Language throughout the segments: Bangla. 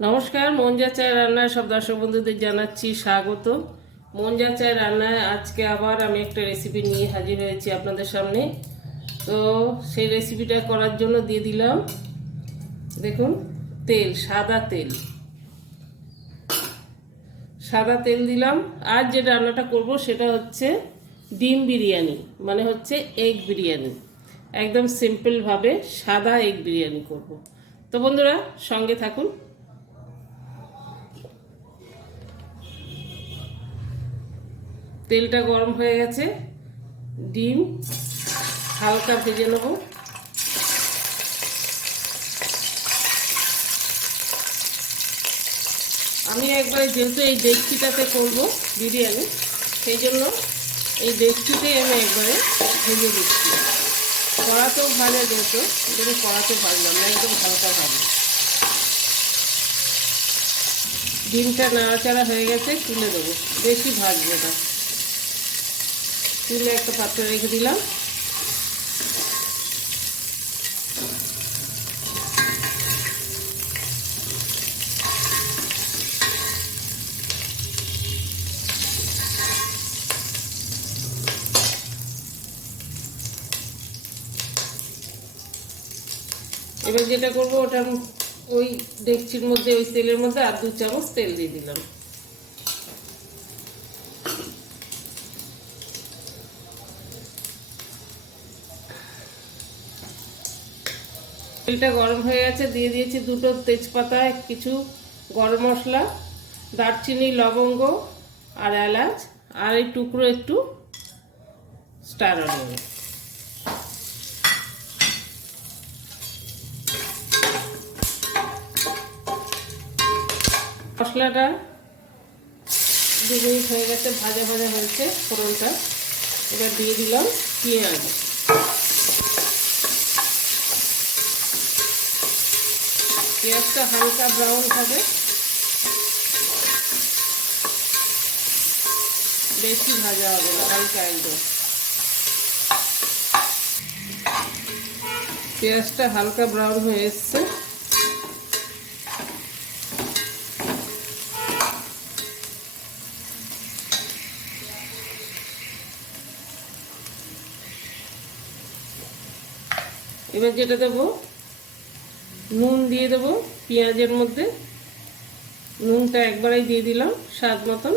নমস্কার, মন যা চায় রান্নায় সব দর্শক বন্ধুদের জানাচ্ছি স্বাগত। মন যা চায় রান্নায় আজকে আবার আমি একটা রেসিপি নিয়ে হাজির হয়েছি আপনাদের সামনে। তো সেই রেসিপিটা করার জন্য দিয়ে দিলাম, দেখুন, তেল, সাদা তেল দিলাম। আর যে রান্নাটা করব সেটা হচ্ছে ডিম বিরিয়ানি, মানে হচ্ছে এগ বিরিয়ানি। একদম সিম্পলভাবে সাদা এগ বিরিয়ানি করব। তো বন্ধুরা সঙ্গে থাকুন। তেলটা গরম হয়ে গেছে, ডিম হালকা ভেজে নেব। আমি একবারে যেহেতু এই ডেকচিটাতে করব বিরিয়ানি, সেই জন্য এই ডেকচিতেই আমি একবারে ভেজে দিচ্ছি। কড়াতেও ভাজা যেহেতু, এবারে কড়াতে ভাজলাম না, একদম হালকা ভাজা। ডিমটা নাড়াচাড়া হয়ে গেছে, তুলে দেবো, বেশি ভাজবো না। তুলে একটা পাত্রে রেখে দিলাম। এবার যেটা করবো, ওটা ওই ডেকচির মধ্যে, ওই তেলের মধ্যে আর 2 চামচ তেল দিয়ে দিলাম। তেলটা গরম হয়ে গেছে, দিয়ে দিয়েছি 2টো তেজপাতা, কিছু গরম মশলা, দারচিনি, লবঙ্গ আর এলাচ, আর এই টুকরো একটু স্টার আনিয়ন। মশলাটা 2 মিনিট হয়ে গেছে, ভাজা ভাজা হয়েছে ফোড়নটা। এবার দিয়ে দিলাম পেঁয়াজ। পেঁয়াজটা হালকা ব্রাউন হবে, বেশি ভাজা হবে না, হালকা একদম। পেঁয়াজটা হালকা ব্রাউন হয়ে এসছে। এবার যেটা দেবো, নুন দিয়ে দেবো পেঁয়াজের মধ্যে। নুনটা একবারেই দিয়ে দিলাম স্বাদ মতন।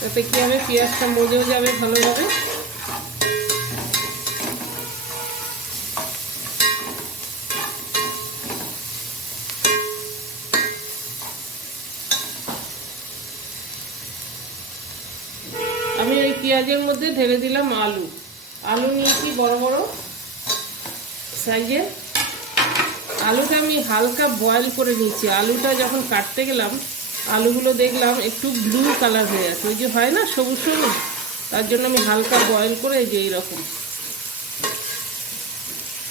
তাতে কি হবে, পেঁয়াজটা মজেও যাবে ভালোভাবে। আমি ওই পেঁয়াজের মধ্যে ঢেলে দিলাম আলু। আলু নিয়েছি বড় বড় সাইজের। আলুটা আমি হালকা বয়েল করে নিয়েছি। আলুটা যখন কাটতে গেলাম, আলুগুলো দেখলাম একটু ব্লু কালার হয়ে আছে, ওই যে হয় না সবুজ সবুজ, তার জন্য আমি হালকা বয়েল করে, এই যে এইরকম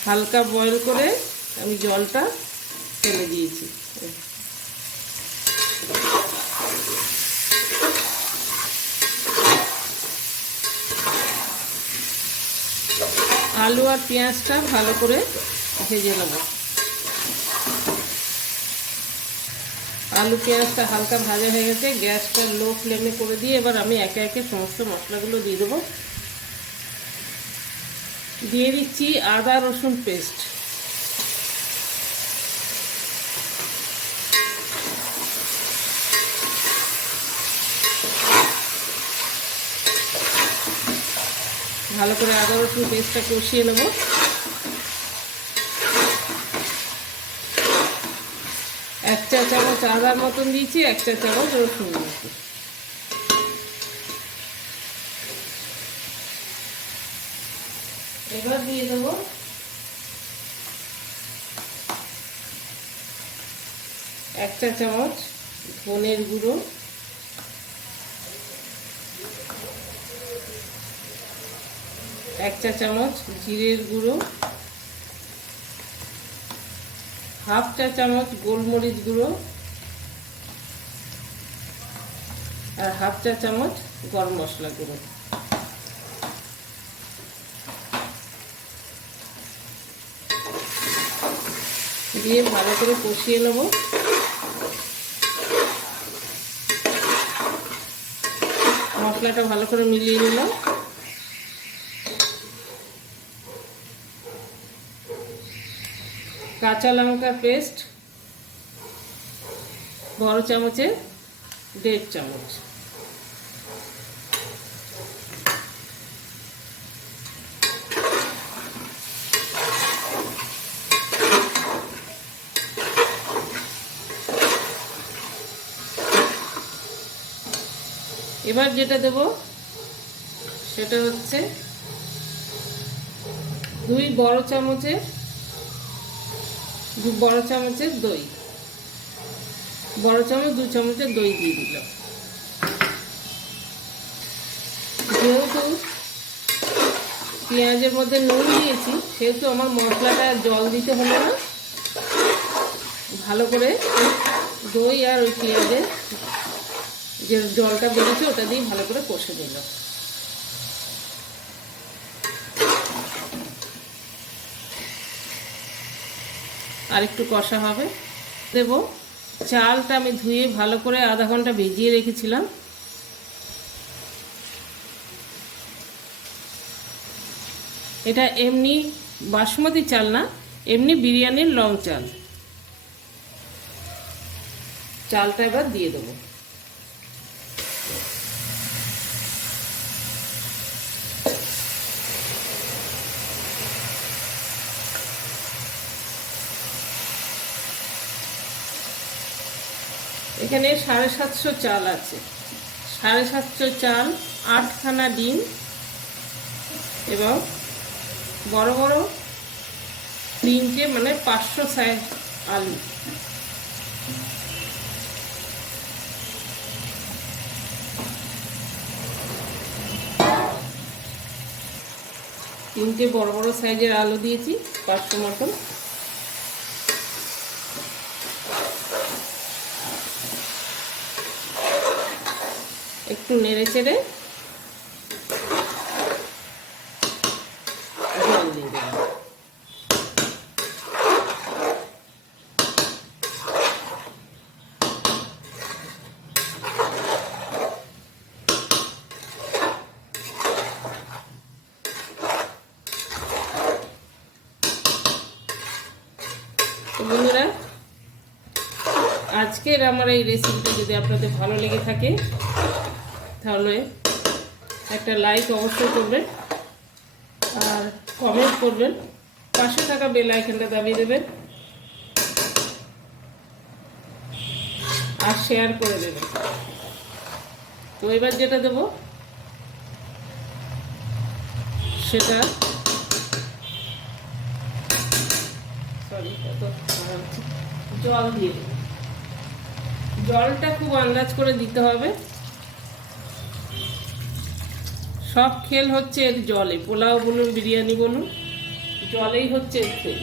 হালকা বয়েল করে আমি জলটা ফেলে দিয়েছি। আলু আর পেঁয়াজটা ভালো করে ভেজে নেব। আলু পেঁয়াজটা হালকা ভাজা হয়ে গেছে, গ্যাসটা লো ফ্লেমে করে দিয়ে এবার আমি একে একে সমস্ত মশলাগুলো দিয়ে দেবো। দিয়ে দিচ্ছি আদা রসুন পেস্ট। ভালো করে আদা রসুন পেস্টটা কষিয়ে নেব। 1 চা চামচ আদার মতন দিয়েছি, 1 চা চামচ রসুন দিয়েছি। এবার দিয়ে দেবো এক চা চামচ ধনের গুঁড়ো, 1 চা চামচ জিরের গুঁড়ো, 1/2 চা চামচ গোলমরিচ গুঁড়ো, আর 1/2 চা চামচ গরম মশলা গুঁড়ো। দিয়ে ভালো করে কষিয়ে নেব। মশলাটা ভালো করে মিলিয়ে নিলাম। কাঁচা লঙ্কার পেস্ট বড় চামচে 1.5 চামচ। এবার যেটা দেব সেটা হচ্ছে 2 বড় চামচের দই। বড় চামচ 2 চামচের দই দিয়ে দিলাম। যেহেতু পেঁয়াজের মধ্যে নুন দিয়েছি সেহেতু আমার মশলাটা জল দিতে হলো না। ভালো করে দই আর ওই পেঁয়াজের যে জলটা বেরিয়েছে ওটা দিয়ে ভালো করে কষে দিলাম। আর একটু কষা হবে। দেব চালটা আমি ধুয়ে ভালো করে আধা ঘন্টা ভিজিয়ে রেখেছিলাম। এটা এমনি বাসমতি চাল না, এমনি বিরিয়ানির লং চাল। চালটা এবার দিয়ে দেবো। এখানে 750 চাল আছে। 750 চাল, 8খানা ডিম এবং বড় বড় 3টে মানে 500 সাইজ আলু। তিনটে বড় বড় সাইজের আলু দিয়েছি 500 মতন। একটু নেড়ে চেড়ে জল দিয়ে দেব। বন্ধুরা, আজকের আমার এই রেসিপিটা যদি আপনাদের ভালো লেগে থাকে তাহলে একটা লাইক অবশ্যই করবেন আর কমেন্ট করবেন। পাশে থাকা বেল আইকনটা দাবিয়ে দেবেন আর শেয়ার করে দেবেন। তো এবার যেটা দেব সেটা জল দিয়ে দেব। জলটা খুব আন্দাজ করে দিতে হবে। সব খেল হচ্ছে এর জলে, পোলাও বলুন বিরিয়ানি বলুন, জলেই হচ্ছে এর খেল।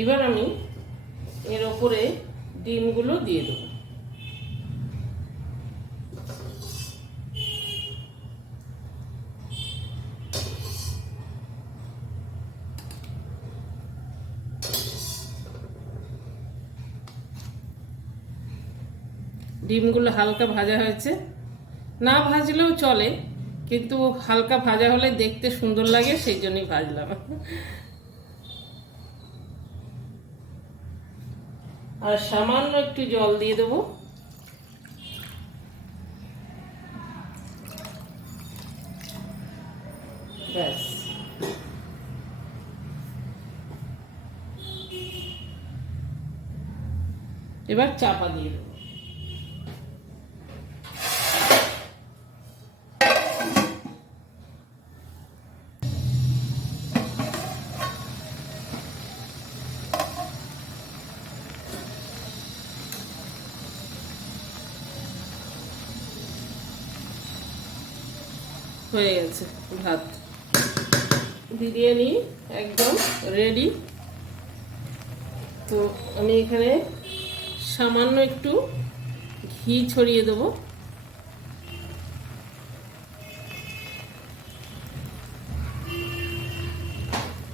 এবার আমি এর ওপরে ডিমগুলো দিয়ে দেব। ডিমগুলো হালকা ভাজা হয়েছে, না ভাজলেও চলে, কিন্তু হালকা ভাজা হলে দেখতে সুন্দর লাগে, সেই জন্যই ভাজলাম। আর সামান্য একটু জল দিয়ে দেব। ব্যাস, এবার চাপা দিয়ে দেব। হয়ে গেছে ভাত, বিরিয়ানি একদম রেডি। তো আমি এখানে সামান্য একটু ঘি ছড়িয়ে দেবো।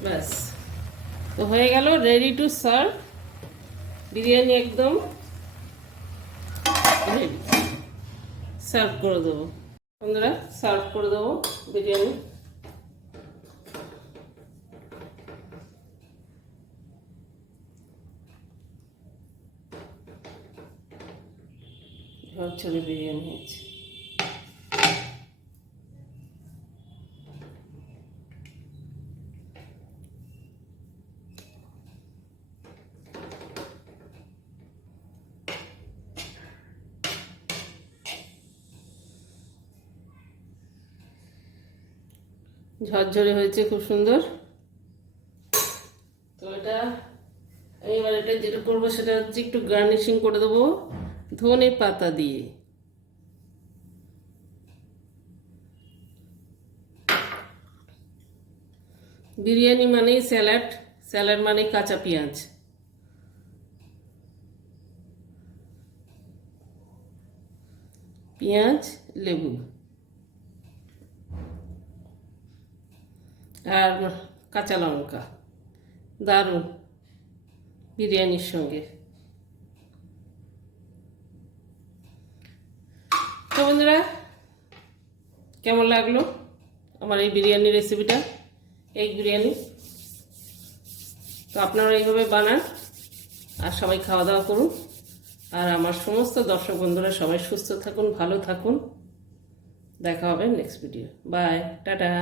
ব্যাস, তো হয়ে গেল, রেডি টু সার্ভ। বিরিয়ানি একদম রেডি, সার্ভ করে দেবো বন্ধুরা, সার্ভ করে দেবো বিরিয়ানি। ঝরঝরে বিরিয়ানি হয়েছে। ঝরঝরে হয়েছে, খুব সুন্দর। তো এটা এবার এটা যেটা করবো সেটা হচ্ছে একটু গার্নিশিং করে দেবো ধনে পাতা দিয়ে। বিরিয়ানি মানেই স্যালাড, স্যালাড মানেই কাঁচা পেঁয়াজ। পেঁয়াজ, লেবু আর কাঁচা লঙ্কা, দারুণ বিরিয়ানির সঙ্গে। তো বন্ধুরা, কেমন লাগলো আমার এই বিরিয়ানি রেসিপিটা, এগ বিরিয়ানি? তো আপনারা এইভাবে বানান আর সবাই খাওয়া দাওয়া করুন। আর আমার সমস্ত দর্শক বন্ধুরা সবাই সুস্থ থাকুন, ভালো থাকুন। দেখা হবে নেক্সট ভিডিও। By, tata.